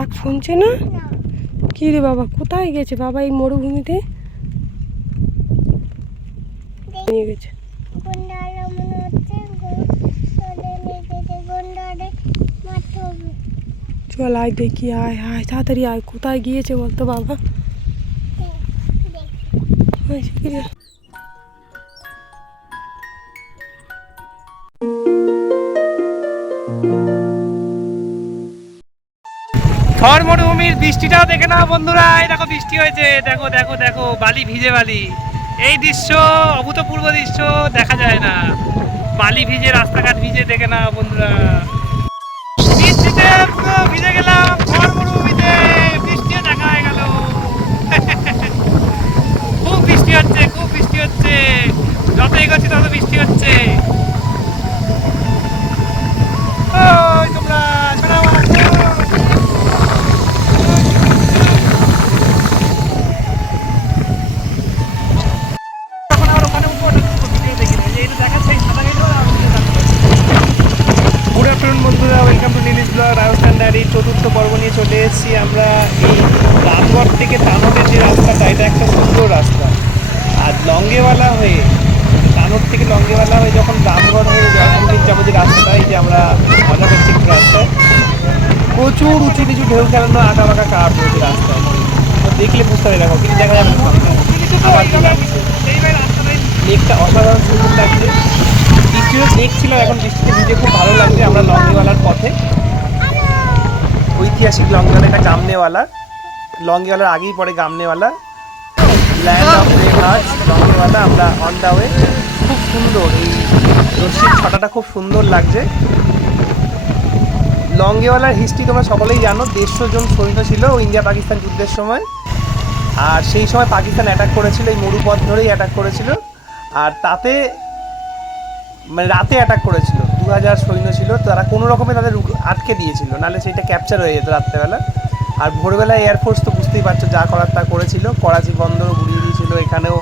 ডাক শুনছে না? কি রে বাবা কোথায় গেছে? বাবা এই মরুভূমিতে? নিয়ে গেছে। চল আয় দেখি আয় আয় তাড়াতাড়ি আয়। কোথায় গিয়েছে বলতো বাবা? শিগগিরি আয়। থর মরুভূমির বৃষ্টিটাও দেখে নাও বন্ধুরা। এই দেখো বৃষ্টি হয়েছে। দেখো দেখো দেখো, বালি ভিজে বালি। এই দৃশ্য, অভূতপূর্ব দৃশ্য দেখা যায় না। বালি ভিজে, রাস্তাঘাট ভিজে দেখে নাও বন্ধুরা। ডায়েরি চতুর্থ পর্ব নিয়ে চলে এসেছি। আমরা এই রামগড় থেকে তানোটের যে রাস্তাটা, এটা একটা সুন্দর রাস্তা। আর লঙ্গেওয়ালা হয়ে তানোট থেকে লঙ্গেওয়ালা হয়ে যখন রামগড় হয়ে জয়মন্দির যাব যে রাস্তাটা, এই যে আমরা মজা করছি একটু রাস্তায়। প্রচুর উঁচু নিচু ঢেউ খেলানো আঁকা বাঁকা কাপ রয়েছে রাস্তায়। দেখলে বুঝতে পারি দেখো, কিন্তু দেখা যাবে না। লেকটা অসাধারণ সুন্দর লাগছে। বৃষ্টিও দেখছিলাম এখন বৃষ্টিতে ভিজে খুব ভালো লাগছে আমরা লঙ্গেওয়ালার পথে। ঐতিহাসিক লঙ্গেওয়ালা এটা গামনেওয়ালা। লঙ্গেওয়ালার আগেই পড়ে গামনেওয়ালা। ল্যান্ড আমরা অন দা ওয়ে খুব সুন্দর এই রশ্মির ছটাটা খুব সুন্দর লাগছে। লঙ্গেওয়ালার হিস্ট্রি তোমরা সকলেই জানো, দেড়শো জন সৈন্য ছিল ইন্ডিয়া পাকিস্তান যুদ্ধের সময়। আর সেই সময় পাকিস্তান অ্যাটাক করেছিল, এই মরুপথ ধরেই অ্যাটাক করেছিল। আর তাতে মানে রাতে অ্যাটাক করেছিল। হাজার সৈন্য ছিল তারা কোনো রকমে তাদের আটকে দিয়েছিল। নাহলে সেটা ক্যাপচার হয়ে যেত রাত্রেবেলা। আর ভোরবেলা এয়ারফোর্স তো বুঝতেই পারছ যা করার তা করেছিল। করাচি বন্দরও ঘুরিয়ে দিয়েছিল এখানেও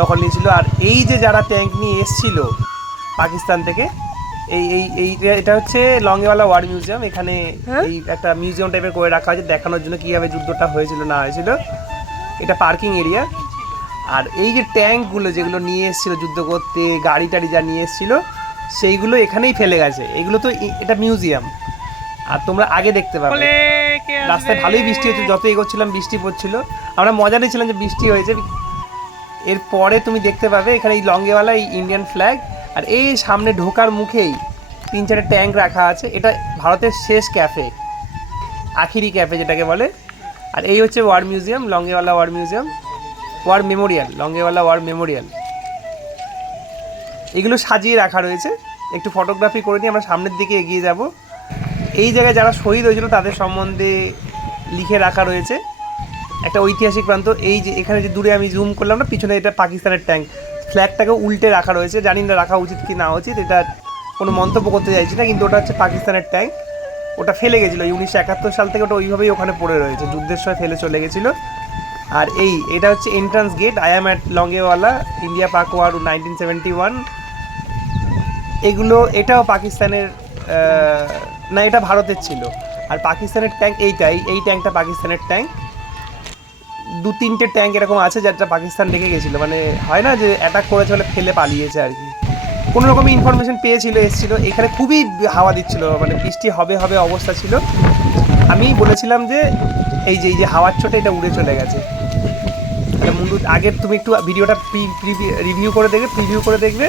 দখল নিয়েছিল। আর এই যে যারা ট্যাঙ্ক নিয়ে এসছিল পাকিস্তান থেকে এই এই এই এটা হচ্ছে লঙ্গেওয়ালা ওয়ার মিউজিয়াম। এখানে হ্যাঁ? এই একটা মিউজিয়াম টাইপের করে রাখা হয়েছে দেখানোর জন্য কীভাবে যুদ্ধটা হয়েছিল না হয়েছিল। এটা পার্কিং এরিয়া আর এই যে ট্যাঙ্কগুলো যেগুলো নিয়ে এসেছিল যুদ্ধ করতে গাড়ি টাড়ি যা নিয়ে এসেছিল সেইগুলো এখানেই ফেলে গেছে। এগুলো তো এটা মিউজিয়াম। আর তোমরা আগে দেখতে পাবে। রাস্তায় ভালোই বৃষ্টি হচ্ছে যত এগোচ্ছিলাম বৃষ্টি পড়ছিল। আমরা মজা নিয়েছিলাম যে বৃষ্টি হয়েছে। এরপরে তুমি দেখতে পাবে এখানে এই লঙ্গেওয়ালা এই ইন্ডিয়ান ফ্ল্যাগ আর এই সামনে ঢোকার মুখেই তিন চারটে ট্যাঙ্ক রাখা আছে। এটা ভারতের শেষ ক্যাফে। আখিরি ক্যাফে যেটাকে বলে। আর এই হচ্ছে war museum Longewala war museum war memorial Longewala war memorial. এগুলো সাজিয়ে রাখা রয়েছে। একটু ফটোগ্রাফি করে নিয়ে আমরা সামনের দিকে এগিয়ে যাব। এই জায়গায় যারা শহীদ হয়েছিল তাদের সম্বন্ধে লিখে রাখা রয়েছে। একটা ঐতিহাসিক প্রান্ত, এই যে এখানে যে দূরে আমি জুম করলাম না, পিছনে এটা পাকিস্তানের ট্যাঙ্ক ফ্ল্যাগটাকে উল্টে রাখা রয়েছে, জানি না রাখা উচিত কি না উচিত, এটা কোনো মন্তব্য করতে চাইছি না, কিন্তু ওটা হচ্ছে পাকিস্তানের ট্যাঙ্ক ওটা ফেলে গেছিল উনিশশো একাত্তর সাল থেকে ওটা ওইভাবেই ওখানে পড়ে রয়েছে, যুদ্ধের সময় ফেলে চলে গেছিল। আর এই, এটা হচ্ছে entrance gate I am at Longewala India Pak war nineteen seventy one এগুলো, এটাও পাকিস্তানের না, এটা ভারতের ছিল। আর পাকিস্তানের ট্যাঙ্ক এইটাই, এই ট্যাঙ্কটা পাকিস্তানের ট্যাঙ্ক দু, তিনটে ট্যাঙ্ক এরকম আছে যেটা পাকিস্তান রেখে গেছিল। মানে হয় না যে অ্যাটাক করেছে বলে ফেলে পালিয়েছে আর কি। কোনো রকম ইনফরমেশন পেয়েছিল, এসেছিল। এখানে খুবই হাওয়া দিচ্ছিল মানে বৃষ্টি হবে হবে অবস্থা ছিল। আমি বলেছিলাম যে, এই যে এই যে হাওয়ার ছোটে এটা উড়ে চলে গেছে। তাহলে মুন্ডু, আগে তুমি একটু ভিডিওটা রিভিউ করে দেখবে প্রিভিউ করে দেখবে।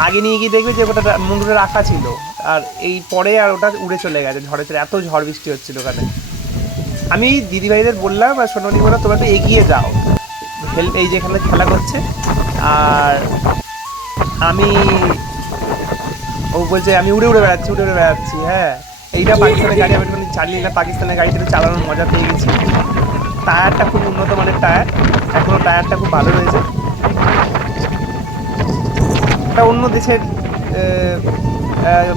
আগে নিয়ে গিয়ে দেখবে যে ওটা মুন্ডুটা রাখা ছিল। আর এই পরে আর ওটা উড়ে চলে গেছে ঝড়ে চলে এত ঝড় বৃষ্টি হচ্ছিল ওখানে। আমি দিদিভাইদের বললাম আর সোনালি বললাম তোমরা একটু এগিয়ে যাও। খেল- এই যেখানে খেলা করছে। আর আমি, ও বলছে, আমি উড়ে উড়ে বেড়াচ্ছি, উড়ে উড়ে বেড়াচ্ছি হ্যাঁ। এইটা পাকিস্তানের গাড়ি, আমি একটু চালিয়ে না, পাকিস্তানের গাড়িতে চালানোর মজা পেয়ে গেছি। টায়ারটা খুব উন্নত মানের টায়ার। এখনও টায়ারটা খুব ভালো রয়েছে। একটা অন্য দেশের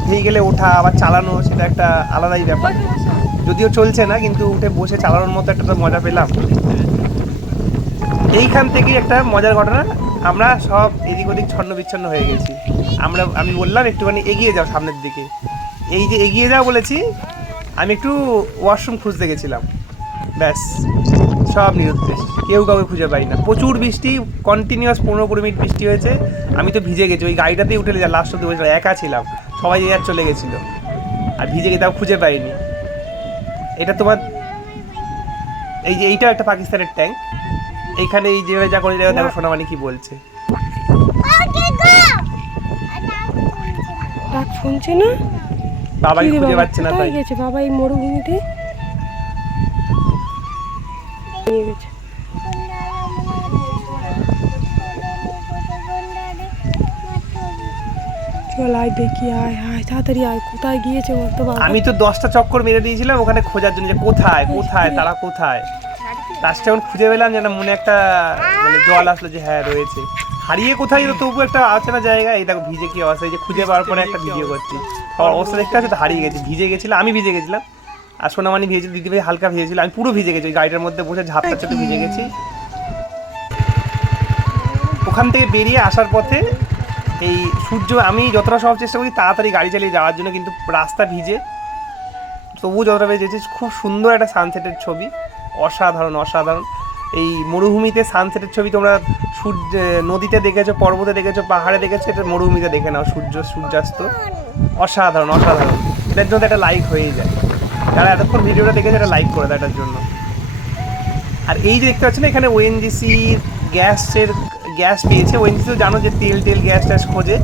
ভেহিকেলে ওঠা আবার চালানো সেটা একটা আলাদাই ব্যাপার। যদিও চলছে না, কিন্তু উঠে বসে চালানোর মতো একটা তো মজা পেলাম। এইখান থেকেই একটা মজার ঘটনা, আমরা সব এদিক ওদিক ছন্ন বিচ্ছন্ন হয়ে গেছি। আমরা, আমি বললাম, একটুখানি এগিয়ে যাও সামনের দিকে। এই যে এগিয়ে যাও বলেছি, আমি একটু ওয়াশরুম খুঁজতে গেছিলাম। ব্যাস। সব নিরুদ্দেশ। কেউ কাউকে খুঁজে পাই না। প্রচুর বৃষ্টি কন্টিনিউয়াস পনেরো কুড়ি মিনিট বৃষ্টি হয়েছে। আমি তো ভিজে গেছি। ওই গাড়িটাতেই উঠে যা লাস্ট অব্দি বসে একা ছিলাম। সবাই যে যার চলে গেছিল। আর ভিজে গিয়ে তাও খুঁজে পাইনি। এটা তোমার এই যে এইটা একটা পাকিস্তানের ট্যাঙ্ক এইখানে এই যে যা করে দেখো সোনামানি কি বলছে। শুনছে না। রে খুঁজে পাচ্ছে না তাই। গেছে? বাবা এই মরুভূমিতে? নিয়ে গেছে চল আয় দেখি আয় আয় তাড়াতাড়ি আয়। কোথায় গিয়েছে বলতো আমি তো দশটা চক্কর মেরে দিয়েছিলাম ওখানে খোঁজার জন্য যে কোথায় কোথায় তারা কোথায়? লাস্টে যখন খুঁজে পেলাম যেন মনে একটা মানে জল আসলো যে হ্যাঁ রয়েছে। হারিয়ে কোথায় গেলো তবু একটা আছে না জায়গা এই দেখো ভিজে কি অবস্থা এই যে খুঁজে পাওয়ার পরে একটা ভিডিও করছি। আমার অবস্থা দেখতে আছে তো হারিয়ে গেছি ভিজে গেছিলাম আমি ভিজে গেছিলাম। আর সোনামানি ভিজেছিল দিদি ভাই হালকা ভিজেছিল। আমি পুরো ভিজে গেছি গাড়িটার মধ্যে বসে ঝাপটা চোটে ভিজে গেছি। ওখান থেকে বেরিয়ে আসার পথে এই সূর্য, আমি যতটা সব চেষ্টা করি তাড়াতাড়ি গাড়ি চালিয়ে যাওয়ার জন্য, কিন্তু রাস্তা ভিজে। তবুও যতটা বেজেছে খুব সুন্দর একটা সানসেটের ছবি। অসাধারণ অসাধারণ। এই মরুভূমিতে সানসেটের ছবি তোমরা সূর্য, নদীতে দেখেছ, পর্বতে দেখেছ, পাহাড়ে দেখেছ, এটা মরুভূমিতে দেখে নাও সূর্য, সূর্যাস্ত। অসাধারণ অসাধারণ। এটার জন্য একটা লাইক হয়েই যায়। যারা এতক্ষণ ভিডিওটা দেখেছে, এটা লাইক করে দেয় জন্য। আর এই যে দেখতে পাচ্ছেন, এখানে ওএনজিসির গ্যাসের গ্যাস পেয়েছে। ওএনজিসি তো জানো যে তেল টেল গ্যাস ট্যাস খোঁজে।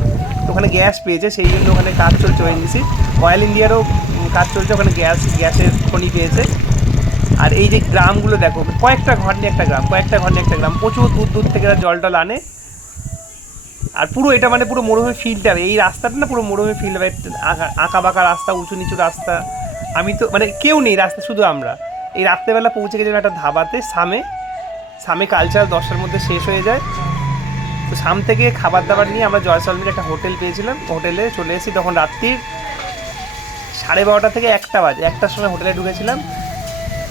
তো ওখানে গ্যাস পেয়েছে, সেই জন্য ওখানে কাজ চলছে ওএনজিসি অয়েল ইন্ডিয়ারও কাজ চলছে, ওখানে গ্যাস গ্যাসের খনি পেয়েছে। আর এই যে গ্রামগুলো দেখো, কয়েকটা ঘর নিয়ে একটা গ্রাম, কয়েকটা ঘর নিয়ে একটা গ্রাম। প্রচুর দূর দূর থেকে জল টল আনে। আর পুরো এটা মানে পুরো মরুভূমি ফিল্ড হবে এই রাস্তাটা না পুরো মরুভূমি ফিল্ড হবে আঁকা বাঁকা রাস্তা, উঁচু নিচু রাস্তা। আমি তো মানে কেউ নেই, রাস্তা শুধু আমরা। এই রাত্রেবেলা পৌঁছে গেছিলাম একটা ধাবাতে, সামে। সামে কালচার দশটার মধ্যে শেষ হয়ে যায়। তো সাম থেকে খাবার দাবার নিয়ে আমরা জয়সলমীর একটা হোটেল পেয়েছিলাম। হোটেলে চলে এসেছি তখন রাত্রির সাড়ে বারোটা থেকে একটা বাজে। একটার সময় হোটেলে ঢুকেছিলাম।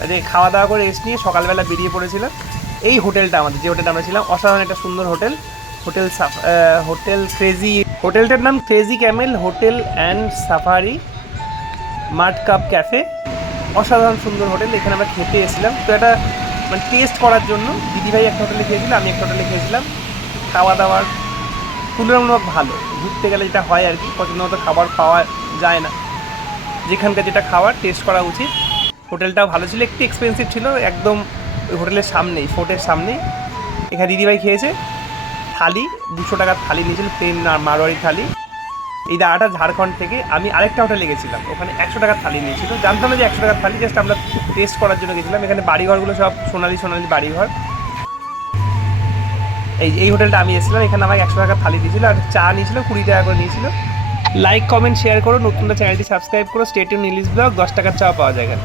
যে খাওয়া দাওয়া করে রেস্ট নিয়ে সকালবেলা বেরিয়ে পড়েছিলাম। এই হোটেলটা আমাদের, যে হোটেলটা আমরা ছিলাম, অসাধারণ একটা সুন্দর হোটেল। হোটেল সাফ- হোটেল ক্রেজি হোটেলটার নাম crazy camel hotel and safari mud cup cafe, অসাধারণ সুন্দর হোটেল, এখানে আমরা খেতে এসেছিলাম। তো এটা মানে টেস্ট করার জন্য দিদিভাই একটা হোটেলে খেয়েছিল, আমি একটা হোটেলে খেয়েছিলাম। খাওয়া দাওয়ার তুলনামূলক ভালো। ঘুরতে গেলে যেটা হয় আর কি পছন্দ মতো খাবার পাওয়া যায় না। যেখানকার যেটা খাওয়ার টেস্ট করা উচিত। হোটেলটাও ভালো ছিল, একটু এক্সপেন্সিভ ছিল, একদম ওই হোটেলের সামনেই, ফোর্টের সামনেই। এখানে দিদিভাই খেয়েছে, থালি, দুশো টাকার থালি নিয়েছিল প্লেন মারোয়ারি থালি। এই দাদাটা ঝাড়খণ্ড থেকে আমি আরেকটা হোটেলে গেছিলাম। ওখানে একশো টাকার থালি নিয়েছিল। জানতাম না যে একশো টাকার থালি জাস্ট আমরা টেস্ট করার জন্য গেছিলাম। এখানে বাড়িঘরগুলো সব সোনালি সোনালি বাড়িঘর। এই এই হোটেলটা আমি এসেছিলাম, এখানে আমাকে একশো টাকার থালি দিয়েছিল আর চা নিয়েছিল, কুড়ি টাকা করে নিয়েছিল। লাইক কমেন্ট শেয়ার করো। নতুনটা চ্যানেলটি সাবস্ক্রাইব করো। স্টেট ইউন ইংলিশ ব্লগ দশ টাকার চা পাওয়া যায় এখানে।